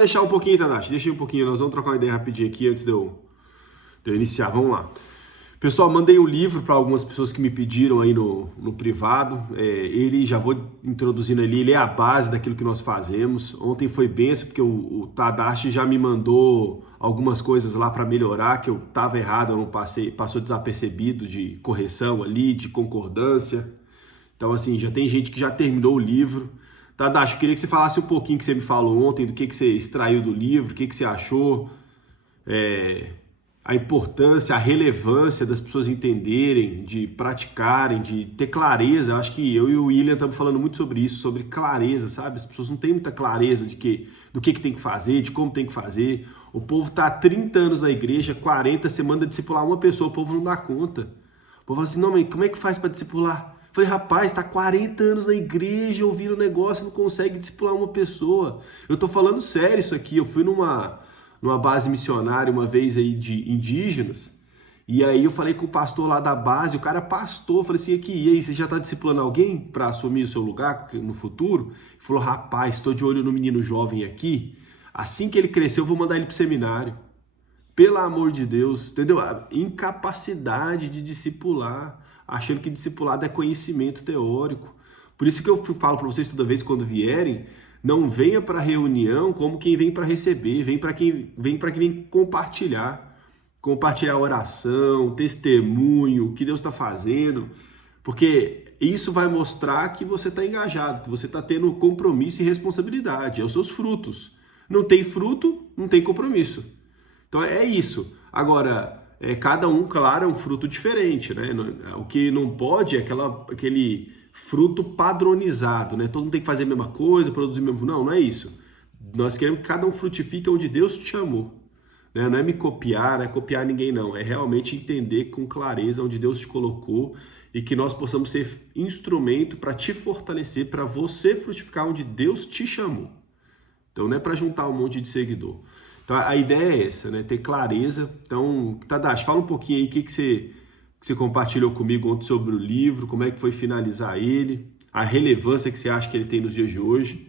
Deixar um pouquinho, Tadashi, deixa aí um pouquinho, nós vamos trocar uma ideia rapidinho aqui antes de eu iniciar, vamos lá. Pessoal, mandei um livro para algumas pessoas que me pediram aí no privado, ele, já vou introduzindo ali, ele é a base daquilo que nós fazemos. Ontem foi benção, porque o Tadashi já me mandou algumas coisas lá para melhorar, que eu estava errado, eu não passou desapercebido de correção ali, de concordância. Então, assim, já tem gente que já terminou o livro. Tadashi, eu queria que você falasse um pouquinho que você me falou ontem, do que você extraiu do livro, o que você achou, a importância, a relevância das pessoas entenderem, de praticarem, de ter clareza. Eu acho que eu e o William estamos falando muito sobre isso, sobre clareza, sabe? As pessoas não têm muita clareza do que tem que fazer, de como tem que fazer. O povo está há 30 anos na igreja, 40, você manda discipular uma pessoa, o povo não dá conta. O povo fala assim, não, mas como é que faz para discipular? Eu falei, rapaz, tá 40 anos na igreja, ouvindo o negócio, não consegue discipular uma pessoa. Eu tô falando sério isso aqui. Eu fui numa base missionária uma vez aí de indígenas, e aí eu falei com o pastor lá da base, o cara é pastor, eu falei assim, aqui, e aí, você já tá discipulando alguém para assumir o seu lugar no futuro? Ele falou, rapaz, estou de olho no menino jovem aqui, assim que ele crescer eu vou mandar ele pro seminário. Pelo amor de Deus, entendeu? A incapacidade de discipular, achando que discipulado é conhecimento teórico. Por isso que eu falo para vocês toda vez quando vierem, não venha para a reunião como quem vem para receber, vem quem vem compartilhar oração, testemunho, o que Deus está fazendo, porque isso vai mostrar que você está engajado, que você está tendo compromisso e responsabilidade, é os seus frutos. Não tem fruto, não tem compromisso. Então é isso. Agora, cada um, claro, é um fruto diferente, né? O que não pode é aquele fruto padronizado, né? Todo mundo tem que fazer a mesma coisa, produzir o mesmo. Não, não é isso. Nós queremos que cada um frutifique onde Deus te chamou. Né? Não é me copiar, não é copiar ninguém, não. É realmente entender com clareza onde Deus te colocou e que nós possamos ser instrumento para te fortalecer, para você frutificar onde Deus te chamou. Então não é para juntar um monte de seguidor. Então a ideia é essa, né? Ter clareza. Então, Tadashi, fala um pouquinho aí que você compartilhou comigo ontem sobre o livro, como é que foi finalizar ele, a relevância que você acha que ele tem nos dias de hoje.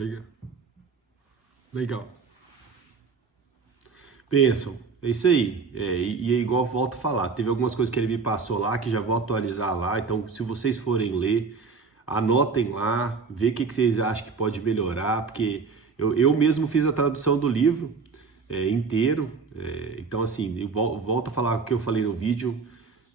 Legal. Legal. Pensam, é isso aí. E é igual volto a falar. Teve algumas coisas que ele me passou lá que já vou atualizar lá. Então, se vocês forem ler, anotem lá, vê o que vocês acham que pode melhorar, porque eu mesmo fiz a tradução do livro inteiro. Então, assim, eu volto a falar o que eu falei no vídeo.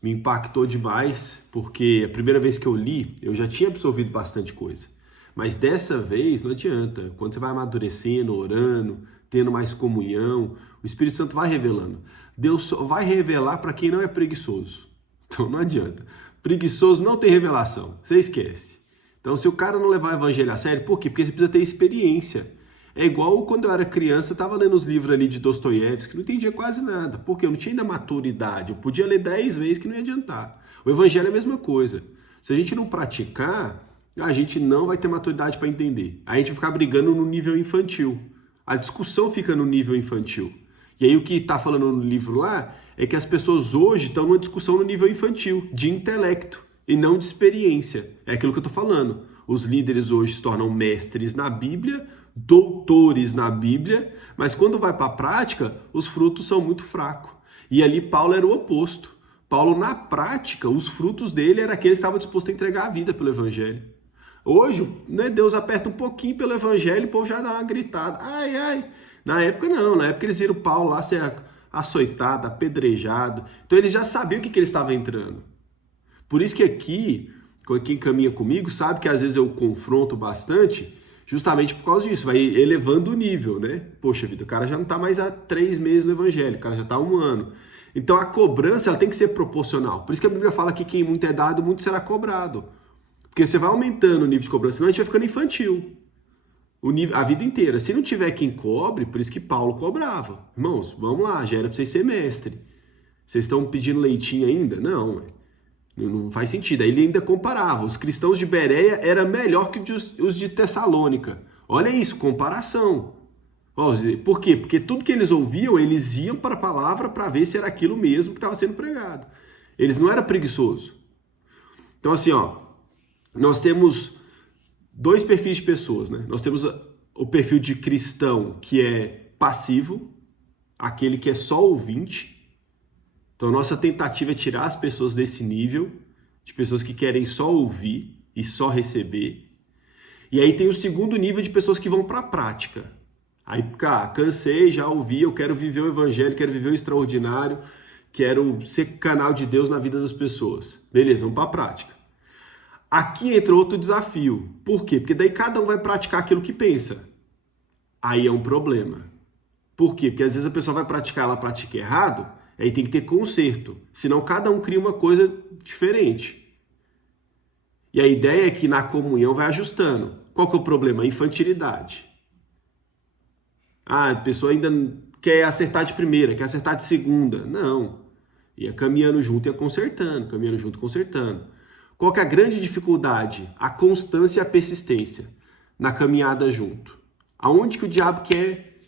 Me impactou demais, porque a primeira vez que eu li, eu já tinha absorvido bastante coisa. Mas dessa vez não adianta. Quando você vai amadurecendo, orando, tendo mais comunhão, o Espírito Santo vai revelando. Deus só vai revelar para quem não é preguiçoso. Então não adianta. Preguiçoso não tem revelação. Você esquece. Então se o cara não levar o evangelho a sério, por quê? Porque você precisa ter experiência. É igual quando eu era criança, eu estava lendo os livros ali de Dostoiévski, não entendia quase nada. Porque eu não tinha ainda maturidade. Eu podia ler 10 vezes que não ia adiantar. O evangelho é a mesma coisa. Se a gente não praticar, a gente não vai ter maturidade para entender. Aí a gente vai ficar brigando no nível infantil. A discussão fica no nível infantil. E aí o que está falando no livro lá é que as pessoas hoje estão numa discussão no nível infantil, de intelecto e não de experiência. É aquilo que eu estou falando. Os líderes hoje se tornam mestres na Bíblia, doutores na Bíblia, mas quando vai para a prática, os frutos são muito fracos. E ali Paulo era o oposto. Paulo, na prática, os frutos dele era que ele estava disposto a entregar a vida pelo evangelho. Hoje, né, Deus aperta um pouquinho pelo evangelho e o povo já dá uma gritada. Ai, ai. Na época não, na época eles viram Paulo lá ser açoitado, apedrejado. Então eles já sabiam o que ele estava entrando. Por isso que aqui, quem caminha comigo sabe que às vezes eu confronto bastante, justamente por causa disso, vai elevando o nível, né? Poxa vida, o cara já não está mais há 3 meses no evangelho, o cara já está há 1 ano. Então a cobrança ela tem que ser proporcional. Por isso que a Bíblia fala que quem muito é dado, muito será cobrado. Porque você vai aumentando o nível de cobrança, senão a gente vai ficando infantil. A vida inteira. Se não tiver quem cobre, por isso que Paulo cobrava. Irmãos, vamos lá, já era para vocês ser mestre. Vocês estão pedindo leitinho ainda? Não, não faz sentido. Aí ele ainda comparava. Os cristãos de Bereia eram melhor que os de Tessalônica. Olha isso, comparação. Por quê? Porque tudo que eles ouviam, eles iam para a palavra para ver se era aquilo mesmo que estava sendo pregado. Eles não eram preguiçosos. Então assim, nós temos 2 perfis de pessoas, né? Nós temos o perfil de cristão que é passivo, aquele que é só ouvinte. Então a nossa tentativa é tirar as pessoas desse nível, de pessoas que querem só ouvir e só receber. E aí tem o segundo nível de pessoas que vão para a prática. Aí, cansei, já ouvi, eu quero viver o evangelho, quero viver o extraordinário, quero ser canal de Deus na vida das pessoas. Beleza, vamos para a prática. Aqui entra outro desafio. Por quê? Porque daí cada um vai praticar aquilo que pensa. Aí é um problema. Por quê? Porque às vezes a pessoa vai praticar, ela pratica errado, aí tem que ter conserto. Senão cada um cria uma coisa diferente. E a ideia é que na comunhão vai ajustando. Qual que é o problema? A infantilidade. A pessoa ainda quer acertar de primeira, quer acertar de segunda. Não. Ia caminhando junto e ia consertando, caminhando junto e consertando. Qual que é a grande dificuldade? A constância e a persistência na caminhada junto. Aonde que o diabo quer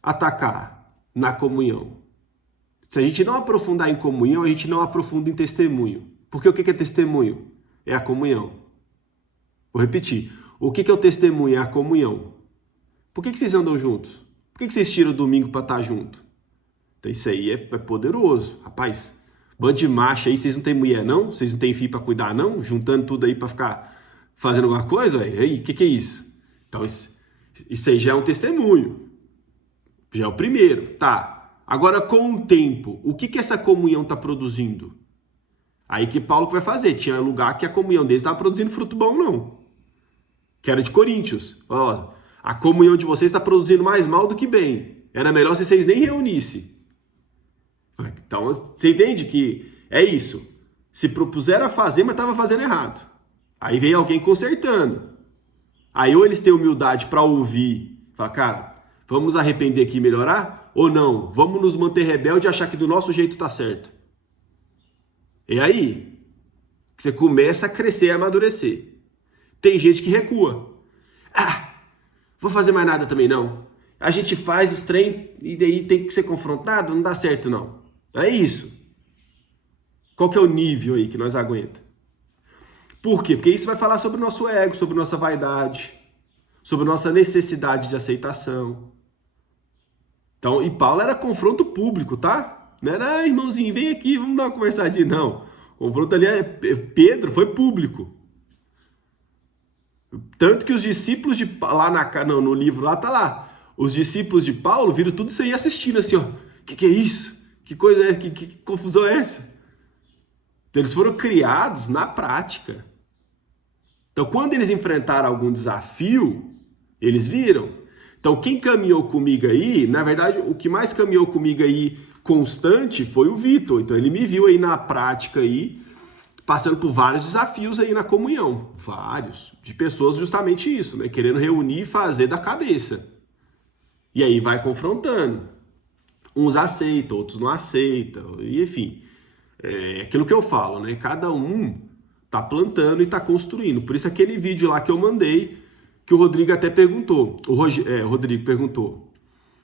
atacar? Na comunhão. Se a gente não aprofundar em comunhão, a gente não aprofunda em testemunho. Porque o que é testemunho? É a comunhão. Vou repetir. O que é o testemunho? É a comunhão. Por que vocês andam juntos? Por que vocês tiram o domingo para estar junto? Então isso aí é poderoso. Rapaz, bando de macho aí, vocês não têm mulher não? Vocês não têm filho para cuidar não? Juntando tudo aí para ficar fazendo alguma coisa? Véio? Aí, o que é isso? Então isso aí já é um testemunho. Já é o primeiro. Tá. Agora com o tempo, o que essa comunhão está produzindo? Aí que Paulo vai fazer. Tinha lugar que a comunhão deles estava produzindo fruto bom não. Que era de Coríntios. A comunhão de vocês está produzindo mais mal do que bem. Era melhor se vocês nem reunissem. Então, você entende que é isso. Se propuseram a fazer, mas estava fazendo errado. Aí vem alguém consertando. Aí ou eles têm humildade para ouvir, falar, cara, vamos nos arrepender aqui e melhorar? Ou não, vamos nos manter rebelde e achar que do nosso jeito está certo. É aí que você começa a crescer e amadurecer. Tem gente que recua. Vou fazer mais nada também não. A gente faz esse trem e daí tem que ser confrontado, não dá certo não. É isso. Qual que é o nível aí que nós aguenta? Por quê? Porque isso vai falar sobre o nosso ego, sobre nossa vaidade, sobre nossa necessidade de aceitação. Então, e Paulo era confronto público, tá? Não era, irmãozinho, vem aqui, vamos dar uma conversadinha, não. O confronto ali, Pedro, foi público. Tanto que os discípulos de lá no livro lá tá lá. Os discípulos de Paulo viram tudo isso aí assistindo assim, ó. Que é isso? Que coisa é? Que confusão é essa? Então eles foram criados na prática. Então quando eles enfrentaram algum desafio, eles viram. Então quem caminhou comigo aí, na verdade, o que mais caminhou comigo aí constante foi o Vitor. Então ele me viu aí na prática aí, passando por vários desafios aí na comunhão, vários, de pessoas justamente isso, né? Querendo reunir e fazer da cabeça. E aí vai confrontando. Uns aceitam, outros não aceitam, e enfim. É aquilo que eu falo, né? Cada um tá plantando e tá construindo. Por isso aquele vídeo lá que eu mandei, que o Rodrigo até perguntou. O Rodrigo perguntou.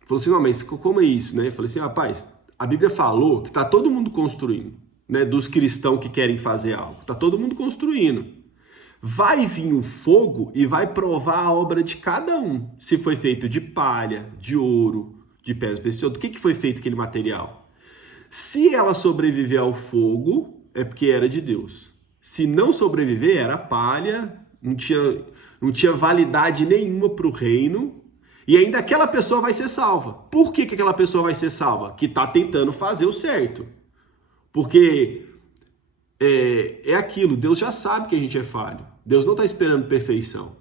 Falou assim, não, mas como é isso, né? Eu falei assim, rapaz, a Bíblia falou que tá todo mundo construindo. Né, dos cristãos que querem fazer algo. Tá todo mundo construindo. Vai vir o fogo e vai provar a obra de cada um. Se foi feito de palha, de ouro, de pedra preciosa, do que foi feito aquele material? Se ela sobreviver ao fogo, é porque era de Deus. Se não sobreviver, era palha, não tinha validade nenhuma para o reino, e ainda aquela pessoa vai ser salva. Por que aquela pessoa vai ser salva? Que está tentando fazer o certo. Porque é aquilo, Deus já sabe que a gente é falho. Deus não está esperando perfeição.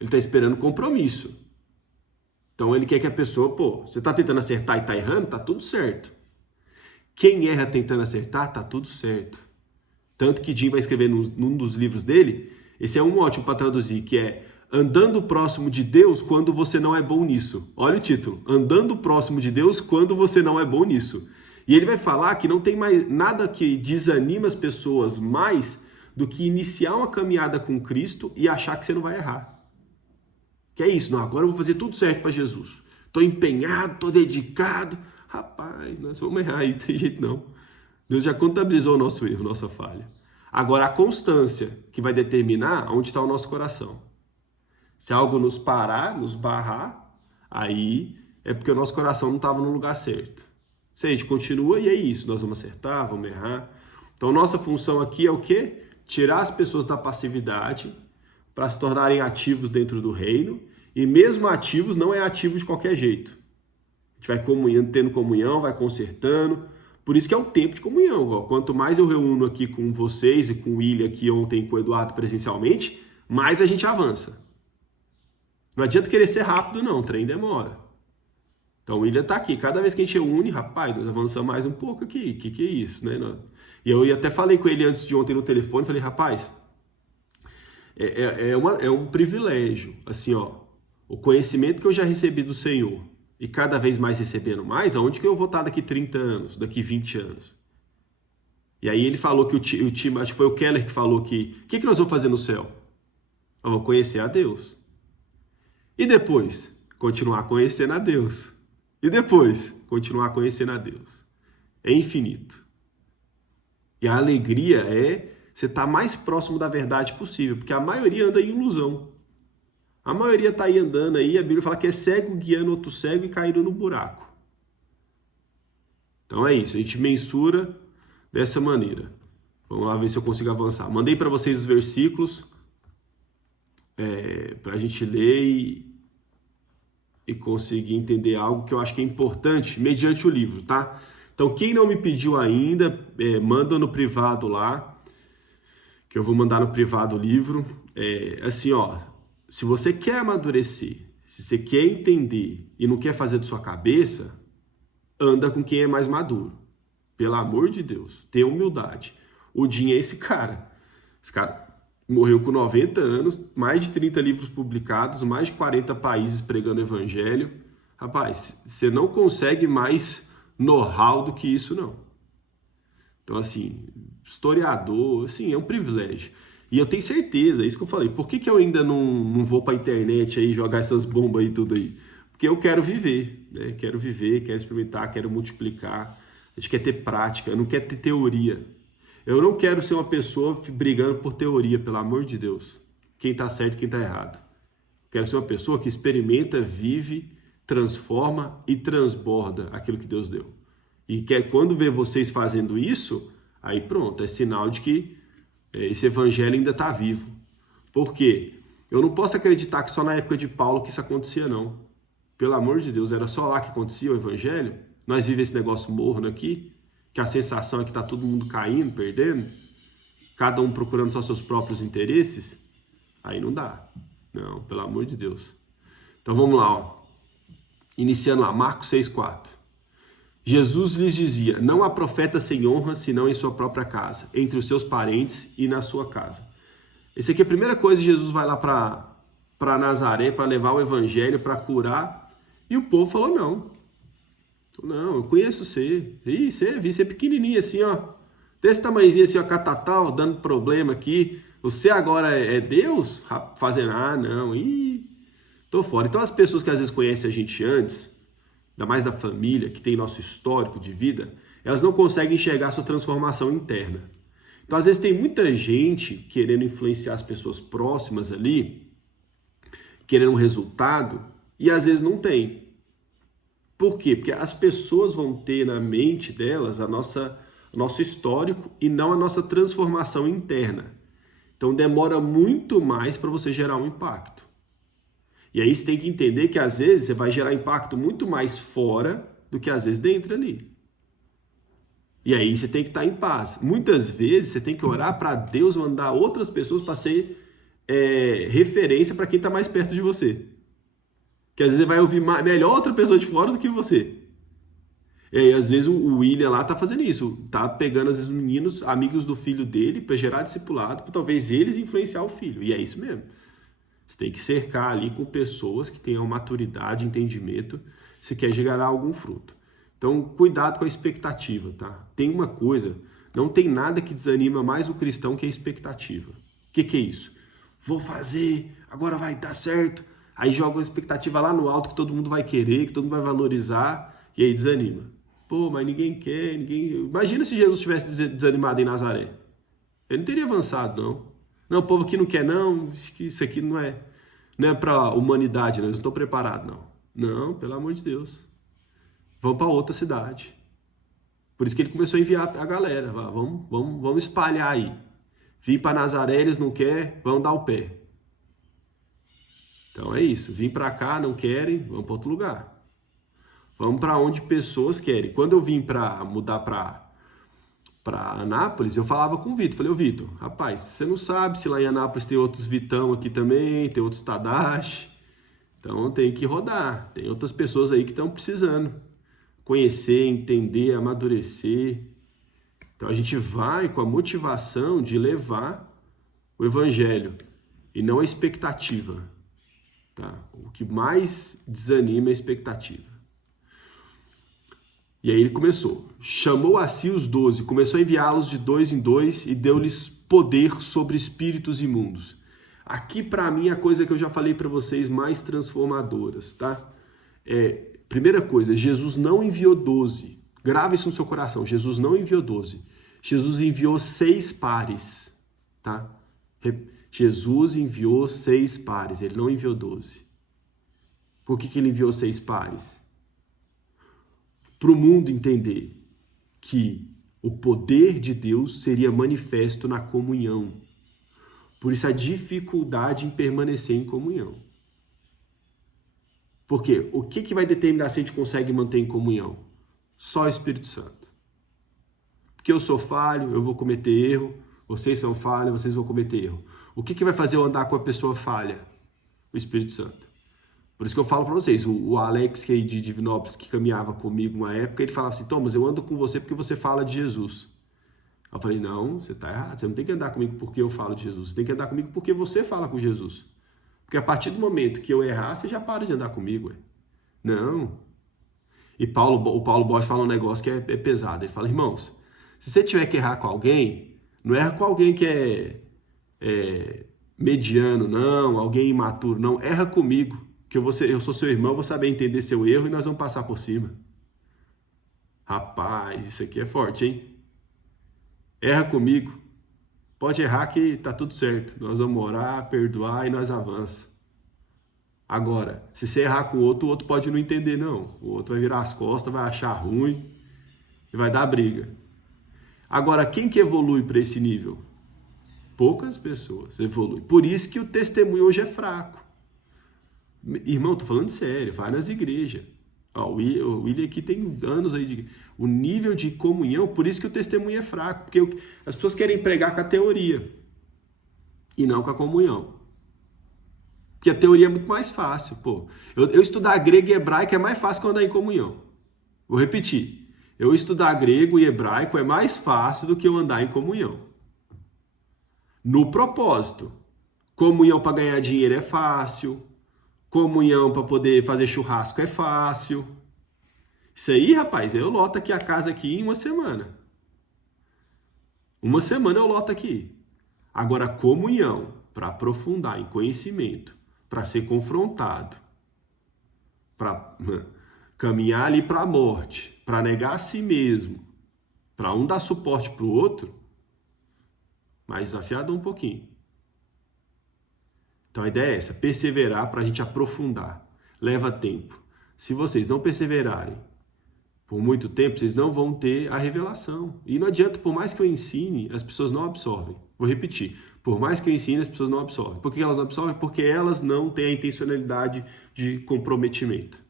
Ele está esperando compromisso. Então ele quer que a pessoa, você está tentando acertar e está errando, tá tudo certo. Quem erra tentando acertar, tá tudo certo. Tanto que Jim vai escrever num dos livros dele, esse é um ótimo para traduzir, que é Andando próximo de Deus quando você não é bom nisso. Olha o título, Andando próximo de Deus quando você não é bom nisso. E ele vai falar que não tem mais nada que desanima as pessoas mais do que iniciar uma caminhada com Cristo e achar que você não vai errar. Que é isso, não, agora eu vou fazer tudo certo para Jesus. Estou empenhado, estou dedicado. Rapaz, nós vamos errar aí, não tem jeito não. Deus já contabilizou o nosso erro, nossa falha. Agora a constância que vai determinar onde está o nosso coração. Se algo nos parar, nos barrar, aí é porque o nosso coração não estava no lugar certo. Se a gente continua, e é isso, nós vamos acertar, vamos errar. Então, nossa função aqui é o quê? Tirar as pessoas da passividade para se tornarem ativos dentro do reino, e mesmo ativos não é ativo de qualquer jeito. A gente vai tendo comunhão, vai consertando, por isso que é o tempo de comunhão. Ó. Quanto mais eu reúno aqui com vocês e com o William aqui ontem com o Eduardo presencialmente, mais a gente avança. Não adianta querer ser rápido não, o trem demora. Então o William tá aqui, cada vez que a gente reúne, rapaz, nós avançamos mais um pouco aqui, que é isso, né? E eu até falei com ele antes de ontem no telefone, falei, rapaz, é um privilégio, assim, ó, o conhecimento que eu já recebi do Senhor, e cada vez mais recebendo mais, aonde que eu vou estar daqui 30 anos, daqui 20 anos? E aí ele falou que o time, acho que foi o Keller que falou que, o que nós vamos fazer no céu? Vamos conhecer a Deus. E depois, continuar conhecendo a Deus. E depois, continuar conhecendo a Deus. É infinito. E a alegria é você estar mais próximo da verdade possível, porque a maioria anda em ilusão. A maioria está aí andando aí, a Bíblia fala que é cego guiando outro cego e caindo no buraco. Então é isso, a gente mensura dessa maneira. Vamos lá ver se eu consigo avançar. Mandei para vocês os versículos para a gente ler e conseguir entender algo que eu acho que é importante mediante o livro, tá? Então, quem não me pediu ainda, manda no privado lá, que eu vou mandar no privado o livro. Assim, ó, se você quer amadurecer, se você quer entender e não quer fazer de sua cabeça, anda com quem é mais maduro. Pelo amor de Deus, tenha humildade. O Jim é esse cara. Esse cara morreu com 90 anos, mais de 30 livros publicados, mais de 40 países pregando evangelho. Rapaz, você não consegue mais know-how do que isso, não. Então, assim, historiador, assim, é um privilégio. E eu tenho certeza, é isso que eu falei. Por que eu ainda não vou para a internet aí jogar essas bombas aí tudo aí? Porque eu quero viver, né? Quero viver, quero experimentar, quero multiplicar. A gente quer ter prática, não quer ter teoria. Eu não quero ser uma pessoa brigando por teoria, pelo amor de Deus. Quem tá certo e quem tá errado. Quero ser uma pessoa que experimenta, vive, transforma e transborda aquilo que Deus deu. E que quando vê vocês fazendo isso, aí pronto, é sinal de que esse evangelho ainda está vivo. Por quê? Eu não posso acreditar que só na época de Paulo que isso acontecia, não. Pelo amor de Deus, era só lá que acontecia o evangelho? Nós vivemos esse negócio morno aqui, que a sensação é que está todo mundo caindo, perdendo, cada um procurando só seus próprios interesses. Aí não dá. Não, pelo amor de Deus. Então vamos lá, ó. Iniciando lá, Marcos 6,4. Jesus lhes dizia: não há profeta sem honra, senão em sua própria casa, entre os seus parentes e na sua casa. Essa aqui é a primeira coisa que Jesus vai lá para Nazaré, para levar o evangelho, para curar. E o povo falou: não. Não, eu conheço você. Ih, você é pequenininho assim, ó. Desse tamanhozinho assim, ó, catatal, dando problema aqui. Você agora é Deus? Fazendo, não, tô fora. Então as pessoas que às vezes conhecem a gente antes, ainda mais da família, que tem nosso histórico de vida, elas não conseguem enxergar a sua transformação interna. Então às vezes tem muita gente querendo influenciar as pessoas próximas ali, querendo um resultado, e às vezes não tem. Por quê? Porque as pessoas vão ter na mente delas o nosso histórico e não a nossa transformação interna. Então demora muito mais para você gerar um impacto. E aí você tem que entender que às vezes você vai gerar impacto muito mais fora do que às vezes dentro ali. E aí você tem que estar em paz. Muitas vezes você tem que orar para Deus mandar outras pessoas para ser referência para quem está mais perto de você. Que às vezes você vai ouvir melhor outra pessoa de fora do que você. E aí, às vezes o William lá tá fazendo isso, tá pegando às vezes os meninos, amigos do filho dele, para gerar discipulado, para talvez eles influenciar o filho. E é isso mesmo. Você tem que cercar ali com pessoas que tenham maturidade, entendimento, se quer gerar algum fruto. Então, cuidado com a expectativa, tá? Tem uma coisa, não tem nada que desanima mais o cristão que a expectativa. O que é isso? Vou fazer, agora vai dar certo. Aí joga a expectativa lá no alto que todo mundo vai querer, que todo mundo vai valorizar, e aí desanima. Pô, mas ninguém quer, ninguém... Imagina se Jesus tivesse desanimado em Nazaré. Ele não teria avançado, não. Não, o povo aqui não quer, não. Isso aqui não é para a humanidade, não. Eles não estão preparados, não. Não, pelo amor de Deus. Vamos para outra cidade. Por isso que ele começou a enviar a galera. Vamos espalhar aí. Vim para Nazaré, eles não querem, vamos dar o pé. Então é isso. Vim para cá, não querem, vamos para outro lugar. Vamos para onde pessoas querem. Quando eu vim para mudar para Anápolis, eu falava com o Vitor. Falei: ô Vitor, rapaz, você não sabe se lá em Anápolis tem outros Vitão aqui também, tem outros Tadashi. Então tem que rodar. Tem outras pessoas aí que estão precisando conhecer, entender, amadurecer. Então a gente vai com a motivação de levar o evangelho e não a expectativa. Tá? O que mais desanima é a expectativa. E aí ele começou, chamou a si os 12, começou a enviá-los de 2 em 2 e deu-lhes poder sobre espíritos imundos. Aqui para mim a coisa que eu já falei para vocês mais transformadoras, tá? Primeira coisa, Jesus não enviou 12. Grave isso no seu coração, Jesus não enviou 12. Jesus enviou 6 pares, tá? Jesus enviou 6 pares, ele não enviou 12. Por que ele enviou 6 pares? Para o mundo entender que o poder de Deus seria manifesto na comunhão. Por isso a dificuldade em permanecer em comunhão. Porque o que vai determinar se a gente consegue manter em comunhão? Só o Espírito Santo. Porque eu sou falho, eu vou cometer erro, vocês são falhos, vocês vão cometer erro. O que vai fazer eu andar com a pessoa falha? O Espírito Santo. Por isso que eu falo para vocês, o Alex, que é de Divinópolis, que caminhava comigo uma época, ele falava assim: Thomas, eu ando com você porque você fala de Jesus. Eu falei: não, você está errado, você não tem que andar comigo porque eu falo de Jesus, você tem que andar comigo porque você fala com Jesus. Porque a partir do momento que eu errar, você já para de andar comigo. Não. E o Paulo Bosch fala um negócio que é pesado, ele fala: irmãos, se você tiver que errar com alguém, não erra com alguém que é mediano, não, alguém imaturo, não, erra comigo. Que eu sou seu irmão, vou saber entender seu erro e nós vamos passar por cima. Rapaz, isso aqui é forte, hein? Erra comigo. Pode errar que tá tudo certo. Nós vamos orar, perdoar e nós avança. Agora, se você errar com o outro pode não entender, não. O outro vai virar as costas, vai achar ruim e vai dar briga. Agora, quem que evolui para esse nível? Poucas pessoas evoluem. Por isso que o testemunho hoje é fraco. Irmão, tô falando sério, vai nas igrejas. Ó, o William aqui tem anos aí de... O nível de comunhão, por isso que o testemunho é fraco. Porque as pessoas querem pregar com a teoria e não com a comunhão. Porque a teoria é muito mais fácil, pô. Eu estudar grego e hebraico é mais fácil que eu andar em comunhão. Vou repetir. Eu estudar grego e hebraico é mais fácil do que eu andar em comunhão. No propósito. Comunhão para ganhar dinheiro é fácil. Comunhão para poder fazer churrasco é fácil. Isso aí, rapaz, eu loto aqui a casa aqui em uma semana. Uma semana eu loto aqui. Agora, comunhão para aprofundar em conhecimento, para ser confrontado, para caminhar ali para a morte, para negar a si mesmo, para um dar suporte para o outro, mais desafiado um pouquinho. Então a ideia é essa, perseverar para a gente aprofundar. Leva tempo. Se vocês não perseverarem por muito tempo, vocês não vão ter a revelação. E não adianta, por mais que eu ensine, as pessoas não absorvem. Vou repetir. Por mais que eu ensine, as pessoas não absorvem. Por que elas não absorvem? Porque elas não têm a intencionalidade de comprometimento.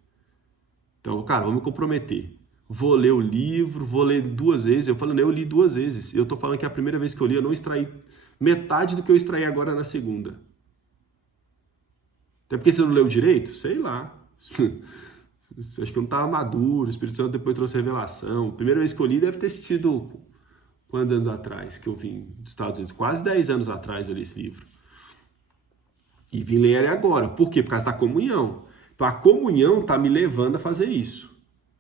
Então, cara, vamos me comprometer. Vou ler o livro, vou ler 2 vezes. Eu falando, eu li 2 vezes. Eu tô falando que a primeira vez que eu li, eu não extraí metade do que eu extraí agora na segunda. Até porque você não leu direito? Sei lá. Acho que eu não estava maduro, o Espírito Santo depois trouxe revelação. A primeira vez que eu li deve ter sido quantos anos atrás que eu vim dos Estados Unidos? Quase 10 anos atrás eu li esse livro. E vim ler ele agora. Por quê? Por causa da comunhão. Então a comunhão está me levando a fazer isso.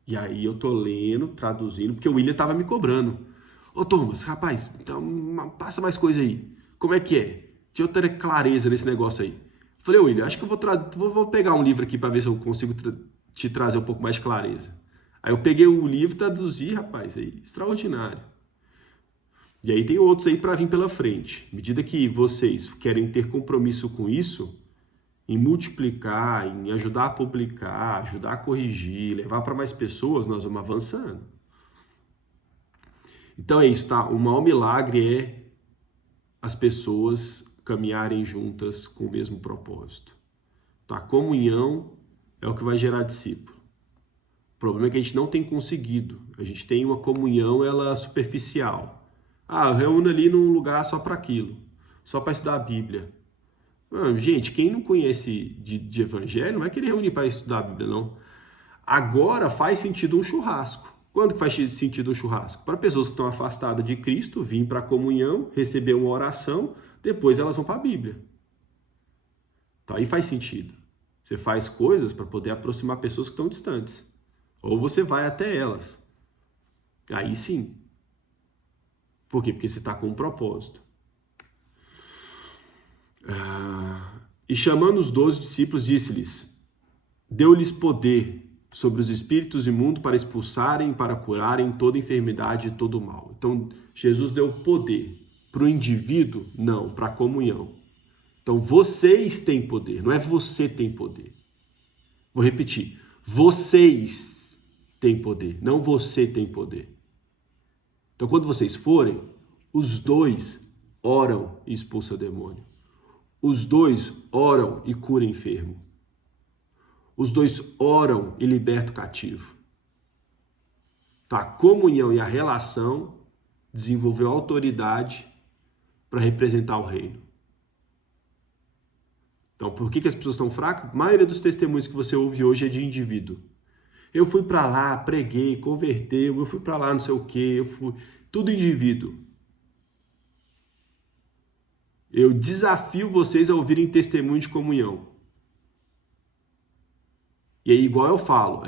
E aí eu tô lendo, traduzindo, porque o William estava me cobrando. Ô Thomas, rapaz, então passa mais coisa aí. Como é que é? Deixa eu ter clareza nesse negócio aí. Falei, William, acho que eu vou pegar um livro aqui para ver se eu consigo te trazer um pouco mais de clareza. Aí eu peguei o livro, traduzi, rapaz, aí, extraordinário. E aí tem outros aí para vir pela frente. À medida que vocês querem ter compromisso com isso, em multiplicar, em ajudar a publicar, ajudar a corrigir, levar para mais pessoas, nós vamos avançando. Então é isso, tá? O maior milagre é as pessoas caminharem juntas com o mesmo propósito. Tá? A comunhão é o que vai gerar discípulo. O problema é que a gente não tem conseguido. A gente tem uma comunhão, ela superficial. Eu reúno ali num lugar só para aquilo, só para estudar a Bíblia. Gente, quem não conhece de evangelho não vai querer reunir para estudar a Bíblia, não. Agora faz sentido um churrasco. Quando que faz sentido um churrasco? Para pessoas que estão afastadas de Cristo, vir para a comunhão, receber uma oração, depois elas vão para a Bíblia. Então aí faz sentido. Você faz coisas para poder aproximar pessoas que estão distantes. Ou você vai até elas. Aí sim. Por quê? Porque você está com um propósito. E chamando os 12 discípulos, disse-lhes, deu-lhes poder sobre os espíritos imundos para expulsarem, para curarem toda enfermidade e todo mal. Então, Jesus deu poder para o indivíduo? Não, para a comunhão. Então, vocês têm poder, não é você tem poder. Vou repetir, vocês têm poder, não você tem poder. Então, quando vocês forem, os 2 oram e expulsam demônio. Os 2 oram e curam enfermo. Os 2 oram e libertam o cativo. Tá? A comunhão e a relação desenvolveu autoridade para representar o reino. Então, por que as pessoas estão fracas? A maioria dos testemunhos que você ouve hoje é de indivíduo. Eu fui para lá, preguei, converteu, eu fui para lá não sei o quê, eu fui... Tudo indivíduo. Eu desafio vocês a ouvirem testemunho de comunhão. E aí, igual eu falo,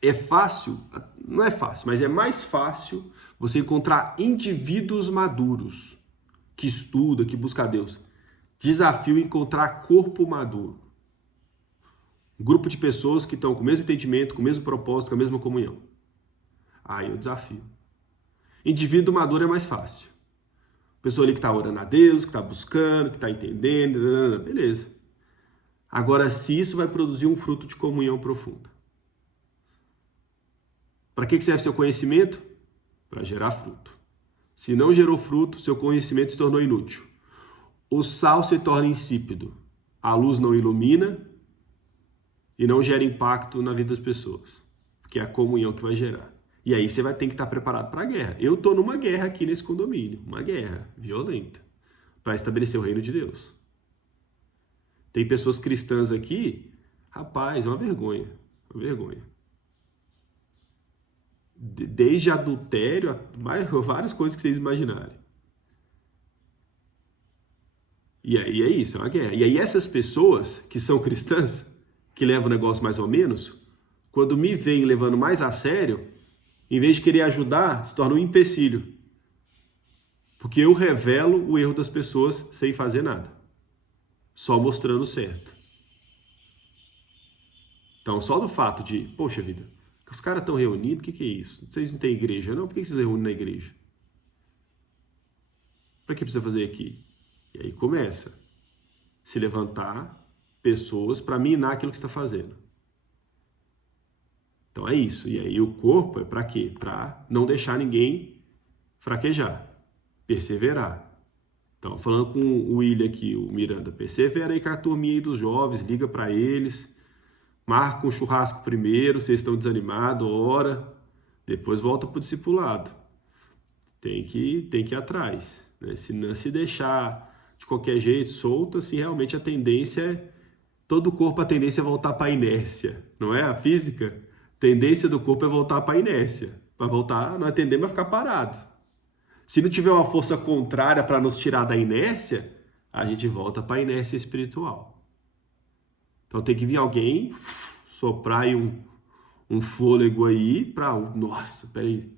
é fácil, não é fácil, mas é mais fácil você encontrar indivíduos maduros que estudam, que buscam a Deus. Desafio encontrar corpo maduro. Um grupo de pessoas que estão com o mesmo entendimento, com o mesmo propósito, com a mesma comunhão. Aí eu desafio. Indivíduo maduro é mais fácil. Pessoa ali que está orando a Deus, que está buscando, que está entendendo, beleza. Agora, se isso vai produzir um fruto de comunhão profunda. Para que serve seu conhecimento? Para gerar fruto. Se não gerou fruto, seu conhecimento se tornou inútil. O sal se torna insípido. A luz não ilumina e não gera impacto na vida das pessoas. Porque é a comunhão que vai gerar. E aí você vai ter que estar preparado para a guerra. Eu estou numa guerra aqui nesse condomínio. Uma guerra violenta. Para estabelecer o reino de Deus. Tem pessoas cristãs aqui, rapaz, é uma vergonha. Uma vergonha. Desde adultério, várias coisas que vocês imaginarem. E aí é isso, é uma guerra. E aí essas pessoas que são cristãs, que levam o negócio mais ou menos, quando me veem levando mais a sério, em vez de querer ajudar, se torna um empecilho. Porque eu revelo o erro das pessoas sem fazer nada. Só mostrando o certo. Então, só do fato de, poxa vida, os caras estão reunindo, o que é isso? Vocês não têm igreja, não? Por que vocês reúnem na igreja? Para que precisa fazer aqui? E aí começa a se levantar pessoas para minar aquilo que você está fazendo. Então é isso. E aí o corpo é para quê? Para não deixar ninguém fraquejar, perseverar. Então, falando com o William aqui, o Miranda, persevera aí com a turminha aí dos jovens, liga para eles, marca um churrasco primeiro, vocês estão desanimados, ora, depois volta para o discipulado. Tem que ir atrás, né? Se não se deixar de qualquer jeito, solto, assim, realmente a tendência é, todo o corpo a tendência é voltar para a inércia, não é? A física, a tendência do corpo é voltar para a inércia, para voltar, não é tender, mas ficar parado. Se não tiver uma força contrária para nos tirar da inércia, a gente volta para a inércia espiritual. Então tem que vir alguém soprar aí um fôlego aí para... Nossa, peraí,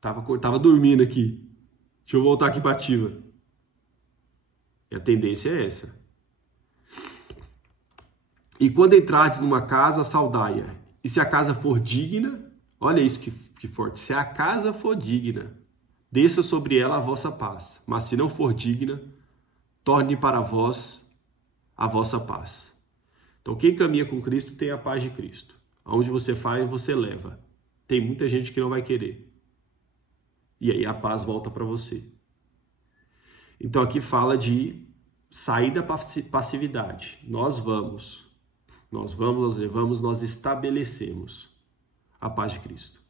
tava dormindo aqui. Deixa eu voltar aqui para ativa. E a tendência é essa. E quando entrardes numa casa, saudai-a. E se a casa for digna, olha isso que forte, se a casa for digna, desça sobre ela a vossa paz. Mas se não for digna, torne para vós a vossa paz. Então quem caminha com Cristo tem a paz de Cristo. Aonde você faz, você leva. Tem muita gente que não vai querer. E aí a paz volta para você. Então aqui fala de sair da passividade. Nós levamos, nós estabelecemos a paz de Cristo.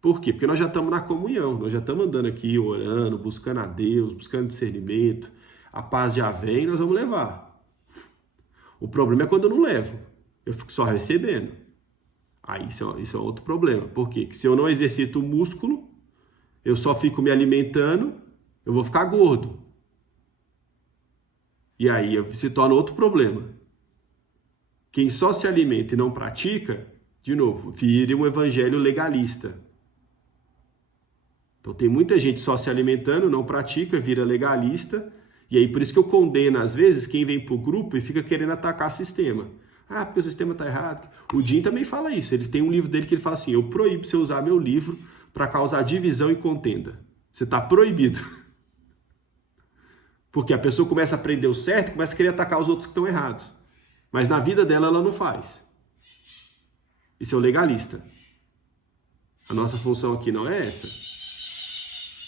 Por quê? Porque nós já estamos na comunhão, nós já estamos andando aqui, orando, buscando a Deus, buscando discernimento, a paz já vem e nós vamos levar. O problema é quando eu não levo, eu fico só recebendo. Aí isso é outro problema. Por quê? Porque se eu não exercito o músculo, eu só fico me alimentando, eu vou ficar gordo. E aí se torna outro problema. Quem só se alimenta e não pratica, de novo, vira um evangelho legalista. Então tem muita gente só se alimentando, não pratica, vira legalista, e aí por isso que eu condeno às vezes quem vem pro grupo e fica querendo atacar o sistema. Ah, porque o sistema tá errado. O Jim também fala isso, ele tem um livro dele que ele fala assim, eu proíbo você usar meu livro para causar divisão e contenda. Você tá proibido. Porque a pessoa começa a aprender o certo e começa a querer atacar os outros que estão errados. Mas na vida dela, ela não faz. Isso é o legalista. A nossa função aqui não é essa.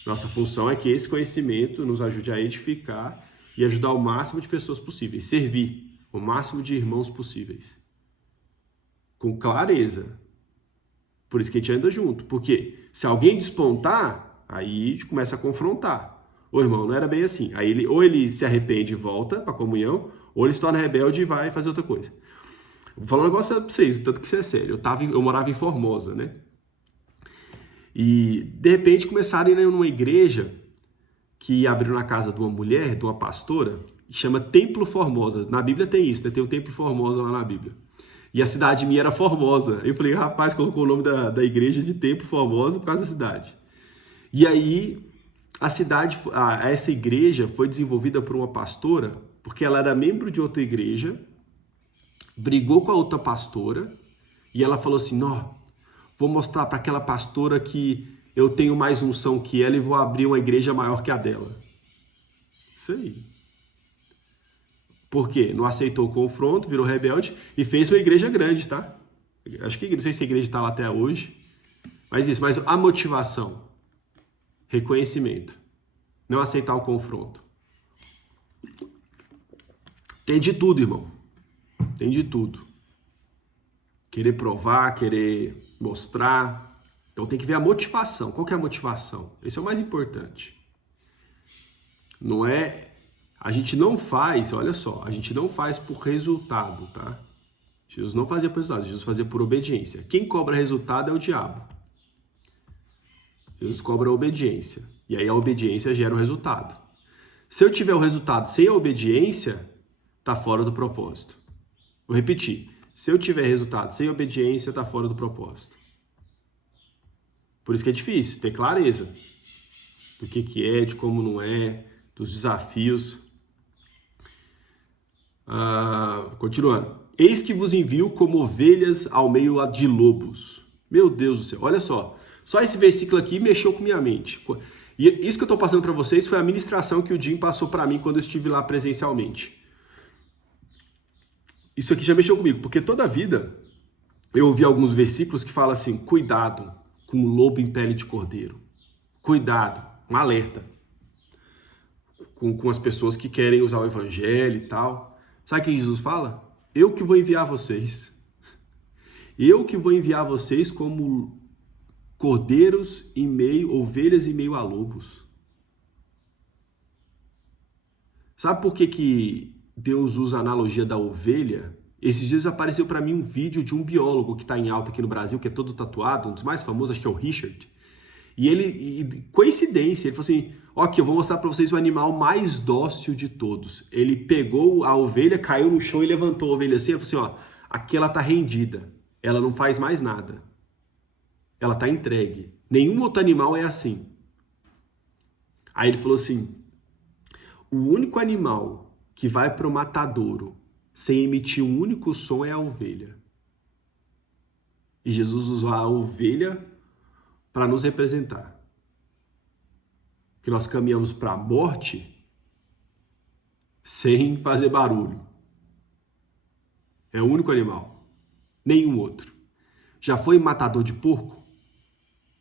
Nossa função é que esse conhecimento nos ajude a edificar e ajudar o máximo de pessoas possíveis. Servir o máximo de irmãos possíveis. Com clareza. Por isso que a gente anda junto. Porque se alguém despontar, aí a gente começa a confrontar. Ô irmão, não era bem assim. Aí ou ele se arrepende e volta para a comunhão, ou ele se torna rebelde e vai fazer outra coisa. Vou falar um negócio para vocês, tanto que isso é sério. Eu morava em Formosa, né? E de repente começaram a ir numa igreja que abriu na casa de uma mulher, de uma pastora, que chama Templo Formosa. Na Bíblia tem isso, né? Tem o Templo Formosa lá na Bíblia. E a cidade minha era Formosa. Eu falei, rapaz, colocou o nome da igreja de Templo Formosa por causa da cidade. E aí essa igreja foi desenvolvida por uma pastora, porque ela era membro de outra igreja, brigou com a outra pastora, e ela falou assim, não, vou mostrar para aquela pastora que eu tenho mais unção que ela e vou abrir uma igreja maior que a dela. Isso aí. Por quê? Não aceitou o confronto, virou rebelde e fez uma igreja grande, tá? Acho que não sei se a igreja está lá até hoje. Mas a motivação, reconhecimento, não aceitar o confronto. Tem de tudo, irmão. Tem de tudo. Querer provar, querer mostrar. Então tem que ver a motivação. Qual que é a motivação? Esse é o mais importante. Não é... A gente não faz, olha só, a gente não faz por resultado, tá? Jesus não fazia por resultado, Jesus fazia por obediência. Quem cobra resultado é o diabo. Jesus cobra a obediência. E aí a obediência gera o resultado. Se eu tiver o resultado sem a obediência, tá fora do propósito. Vou repetir. Se eu tiver resultado sem obediência, tá fora do propósito. Por isso que é difícil ter clareza do que é, de como não é, dos desafios. Continuando. Eis que vos envio como ovelhas ao meio de lobos. Meu Deus do céu, olha só. Só esse versículo aqui mexeu com minha mente. E isso que eu estou passando para vocês foi a ministração que o Jim passou para mim quando eu estive lá presencialmente. Isso aqui já mexeu comigo, porque toda a vida eu ouvi alguns versículos que falam assim, cuidado com o lobo em pele de cordeiro. Cuidado, um alerta com as pessoas que querem usar o evangelho e tal. Sabe o que Jesus fala? Eu que vou enviar vocês. Eu que vou enviar vocês como cordeiros em meio, ovelhas em meio a lobos. Sabe por que Deus usa a analogia da ovelha? Esses dias apareceu para mim um vídeo de um biólogo que está em alta aqui no Brasil, que é todo tatuado, um dos mais famosos, acho que é o Richard. E ele, coincidência, ele falou assim, ok, eu vou mostrar para vocês o animal mais dócil de todos. Ele pegou a ovelha, caiu no chão e levantou a ovelha assim, ele falou assim, ó, aqui ela está rendida, ela não faz mais nada. Ela está entregue. Nenhum outro animal é assim. Aí ele falou assim, o único animal que vai para o matadouro sem emitir um único som é a ovelha. E Jesus usou a ovelha para nos representar. Que nós caminhamos para a morte sem fazer barulho. É o único animal. Nenhum outro. Já foi matador de porco?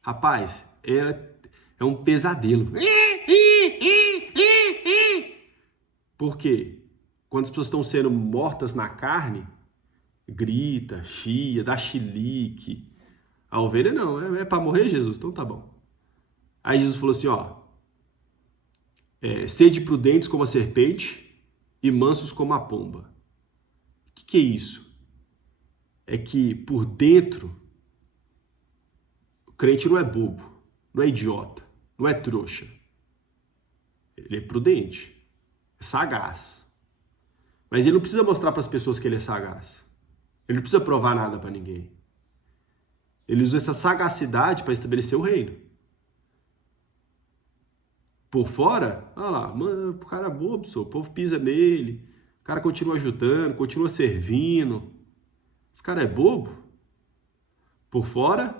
Rapaz, é um pesadelo. Por quê? Quando as pessoas estão sendo mortas na carne, grita, chia, dá chilique. A ovelha não, é para morrer, Jesus? Então tá bom. Aí Jesus falou assim, ó, sede prudentes como a serpente e mansos como a pomba. O que é isso? É que por dentro, o crente não é bobo, não é idiota, não é trouxa. Ele é prudente, é sagaz. Mas ele não precisa mostrar para as pessoas que ele é sagaz. Ele não precisa provar nada para ninguém. Ele usa essa sagacidade para estabelecer o reino. Por fora, olha lá, mano, o cara é bobo, o povo pisa nele, o cara continua ajudando, continua servindo. Esse cara é bobo. Por fora,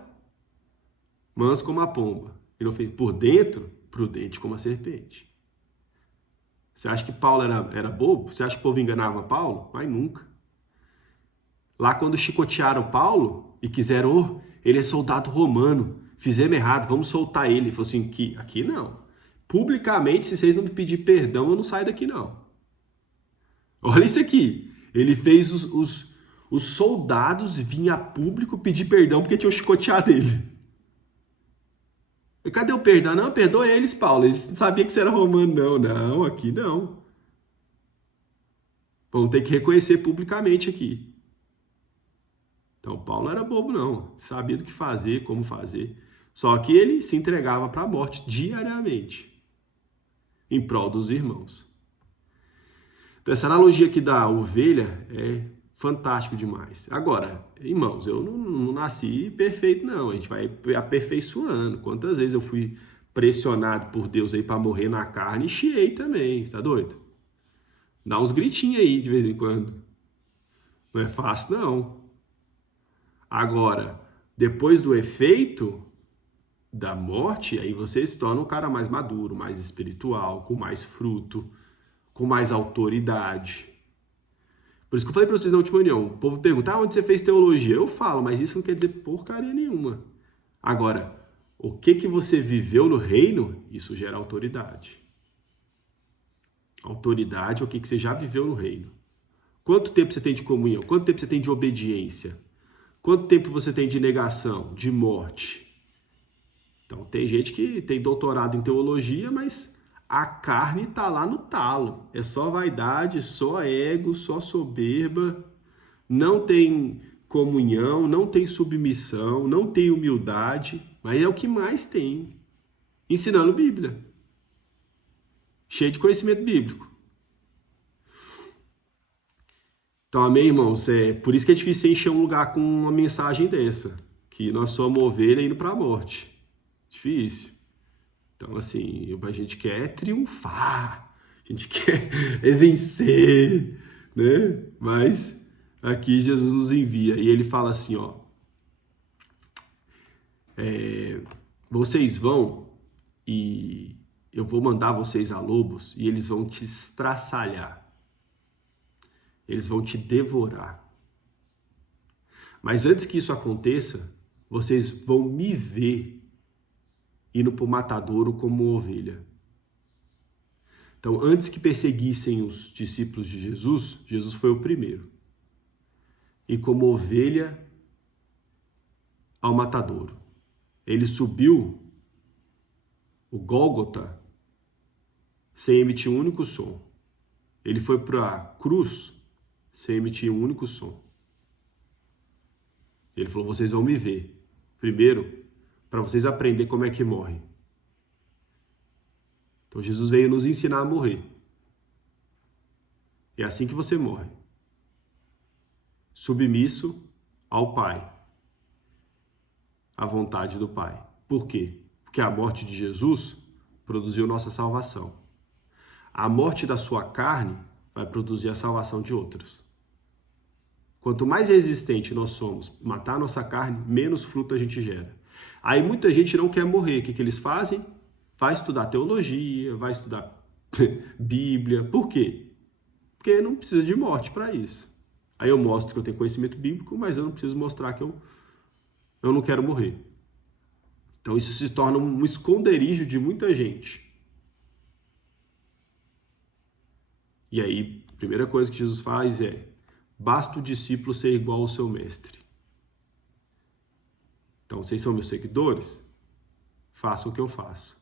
manso como a pomba. Por dentro, prudente como a serpente. Você acha que Paulo era bobo? Você acha que o povo enganava Paulo? Mas nunca. Lá quando chicotearam Paulo e quiseram, ele é soldado romano, fizemos errado, vamos soltar ele. Ele falou assim, aqui não. Publicamente, se vocês não me pedirem perdão, eu não saio daqui não. Olha isso aqui. Ele fez os soldados virem a público pedir perdão porque tinham chicoteado ele. E cadê o perdão? Não, perdoa eles, Paulo. Eles não sabiam que você era romano, não. Não, aqui não. Vamos ter que reconhecer publicamente aqui. Então, Paulo não era bobo, não. Sabia do que fazer, como fazer. Só que ele se entregava para a morte diariamente. Em prol dos irmãos. Então, essa analogia aqui da ovelha é fantástico demais. Agora, irmãos, eu não nasci perfeito, não. A gente vai aperfeiçoando. Quantas vezes eu fui pressionado por Deus aí para morrer na carne e chiei também, tá doido? Dá uns gritinhos aí de vez em quando. Não é fácil, não. Agora, depois do efeito da morte, aí você se torna um cara mais maduro, mais espiritual, com mais fruto, com mais autoridade. Por isso que eu falei para vocês na última reunião. O povo pergunta, onde você fez teologia? Eu falo, mas isso não quer dizer porcaria nenhuma. Agora, o que você viveu no reino, isso gera autoridade. Autoridade é o que você já viveu no reino. Quanto tempo você tem de comunhão? Quanto tempo você tem de obediência? Quanto tempo você tem de negação, de morte? Então, tem gente que tem doutorado em teologia, mas a carne está lá no talo. É só vaidade, só ego, só soberba. Não tem comunhão, não tem submissão, não tem humildade, mas é o que mais tem. Ensinando Bíblia. Cheio de conhecimento bíblico. Então, amém, irmãos? É por isso que é difícil encher um lugar com uma mensagem dessa. Que nós somos ovelha indo para a morte. Difícil. Então, assim, a gente quer triunfar. A gente quer vencer, né? Mas aqui Jesus nos envia. E ele fala assim, ó. Vocês vão e eu vou mandar vocês a lobos e eles vão te estraçalhar. Eles vão te devorar. Mas antes que isso aconteça, vocês vão me ver indo para o matadouro como ovelha. Então, antes que perseguissem os discípulos de Jesus, Jesus foi o primeiro. E como ovelha ao matadouro. Ele subiu o Gólgota sem emitir um único som. Ele foi para a cruz sem emitir um único som. Ele falou, vocês vão me ver. Primeiro, para vocês aprenderem como é que morre. Então Jesus veio nos ensinar a morrer. É assim que você morre. Submisso ao Pai. À vontade do Pai. Por quê? Porque a morte de Jesus produziu nossa salvação. A morte da sua carne vai produzir a salvação de outros. Quanto mais resistente nós somos matar a nossa carne, menos fruto a gente gera. Aí muita gente não quer morrer. O que eles fazem? Vai estudar teologia, vai estudar Bíblia. Por quê? Porque não precisa de morte para isso. Aí eu mostro que eu tenho conhecimento bíblico, mas eu não preciso mostrar que eu não quero morrer. Então isso se torna um esconderijo de muita gente. E aí, a primeira coisa que Jesus faz é: basta o discípulo ser igual ao seu mestre. Então, vocês são meus seguidores? Façam o que eu faço.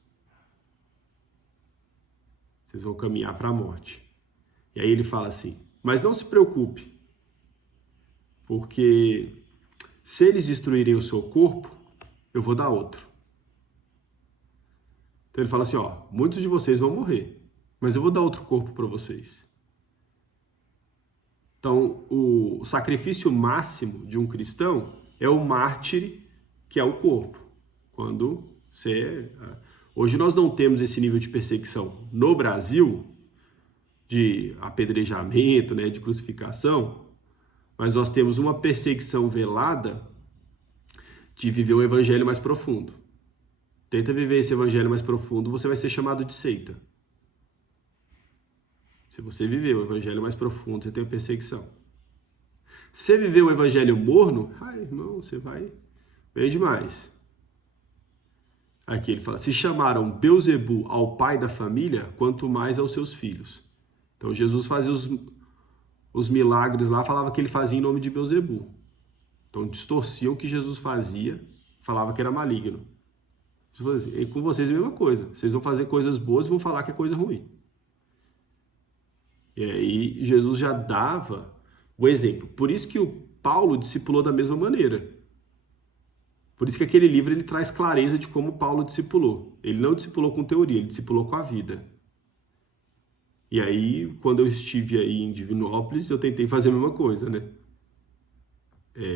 Vocês vão caminhar para a morte. E aí ele fala assim, mas não se preocupe, porque se eles destruírem o seu corpo, eu vou dar outro. Então ele fala assim, ó, muitos de vocês vão morrer, mas eu vou dar outro corpo para vocês. Então, o sacrifício máximo de um cristão é o mártir, que é o corpo. Quando você... Hoje nós não temos esse nível de perseguição no Brasil, de apedrejamento, né, de crucificação, mas nós temos uma perseguição velada de viver um evangelho mais profundo. Tenta viver esse evangelho mais profundo, você vai ser chamado de seita. Se você viver o evangelho mais profundo, você tem uma perseguição. Se você viver o evangelho morno, irmão, você vai bem demais. Aqui ele fala, se chamaram Beuzebu ao pai da família, quanto mais aos seus filhos. Então Jesus fazia os milagres lá, falava que ele fazia em nome de Beuzebu. Então distorciam o que Jesus fazia, falava que era maligno. E com vocês é a mesma coisa. Vocês vão fazer coisas boas e vão falar que é coisa ruim. E aí Jesus já dava o exemplo. Por isso que o Paulo discipulou da mesma maneira. Por isso que aquele livro ele traz clareza de como Paulo discipulou. Ele não discipulou com teoria, ele discipulou com a vida. E aí, quando eu estive aí em Divinópolis, eu tentei fazer a mesma coisa, né?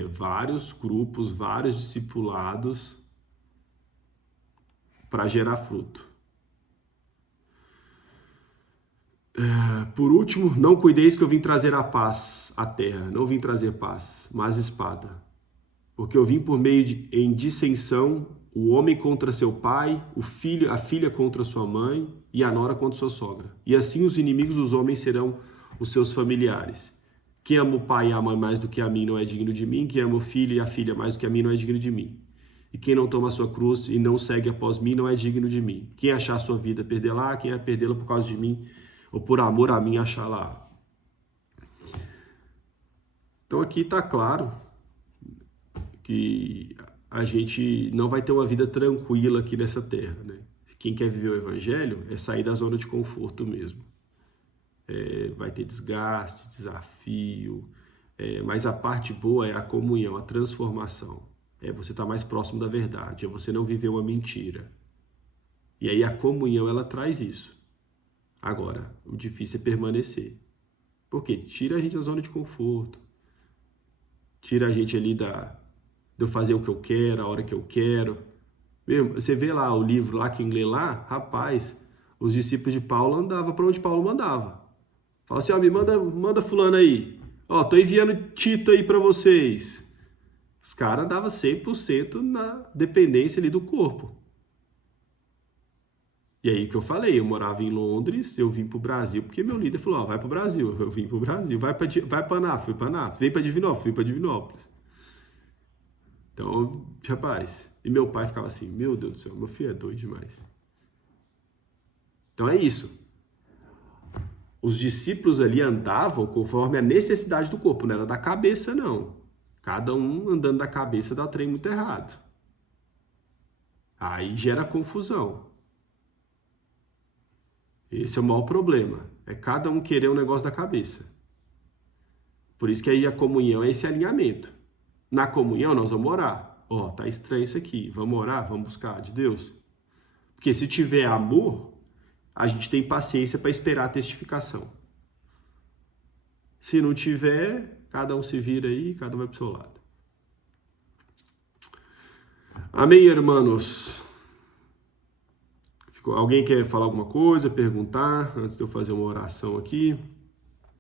Vários grupos, vários discipulados para gerar fruto. Por último, não cuideis que eu vim trazer a paz à terra. Não vim trazer paz, mas espada. Porque eu vim por meio em dissensão, o homem contra seu pai, a filha contra sua mãe e a nora contra sua sogra. E assim os inimigos dos homens serão os seus familiares. Quem ama o pai e a mãe mais do que a mim não é digno de mim. Quem ama o filho e a filha mais do que a mim não é digno de mim. E quem não toma a sua cruz e não segue após mim não é digno de mim. Quem achar a sua vida, perdê-la. Quem perdê-la por causa de mim ou por amor a mim, achá-la. Então aqui está claro que a gente não vai ter uma vida tranquila aqui nessa terra, né? Quem quer viver o evangelho é sair da zona de conforto mesmo. Vai ter desgaste, desafio, mas a parte boa é a comunhão, a transformação. Você estar mais próximo da verdade, é você não viver uma mentira. E aí a comunhão, ela traz isso. Agora, o difícil é permanecer. Por quê? Tira a gente da zona de conforto. Tira a gente ali de eu fazer o que eu quero, a hora que eu quero. Você vê lá o livro, lá quem lê lá, rapaz, os discípulos de Paulo andavam para onde Paulo mandava. Fala assim, ó, manda fulano aí. Ó, tô enviando Tito aí para vocês. Os caras davam 100% na dependência ali do corpo. E aí que eu falei, eu morava em Londres, eu vim pro Brasil, porque meu líder falou, ó, vai pro Brasil. Eu vim pro Brasil. Vai pra Anápolis, fui pra Anápolis. Vem pra Divinópolis, fui pra Divinópolis. Então, rapaz, e meu pai ficava assim, meu Deus do céu, meu filho é doido demais. Então é isso. Os discípulos ali andavam conforme a necessidade do corpo, não era da cabeça, não. Cada um andando da cabeça dá trem muito errado. Aí gera confusão. Esse é o maior problema. É cada um querer um negócio da cabeça. Por isso que aí a comunhão é esse alinhamento. Na comunhão nós vamos orar. Ó, tá estranho isso aqui. Vamos orar? Vamos buscar de Deus? Porque se tiver amor, a gente tem paciência para esperar a testificação. Se não tiver, cada um se vira aí, cada um vai pro seu lado. Amém, irmãos? Alguém quer falar alguma coisa, perguntar, antes de eu fazer uma oração aqui?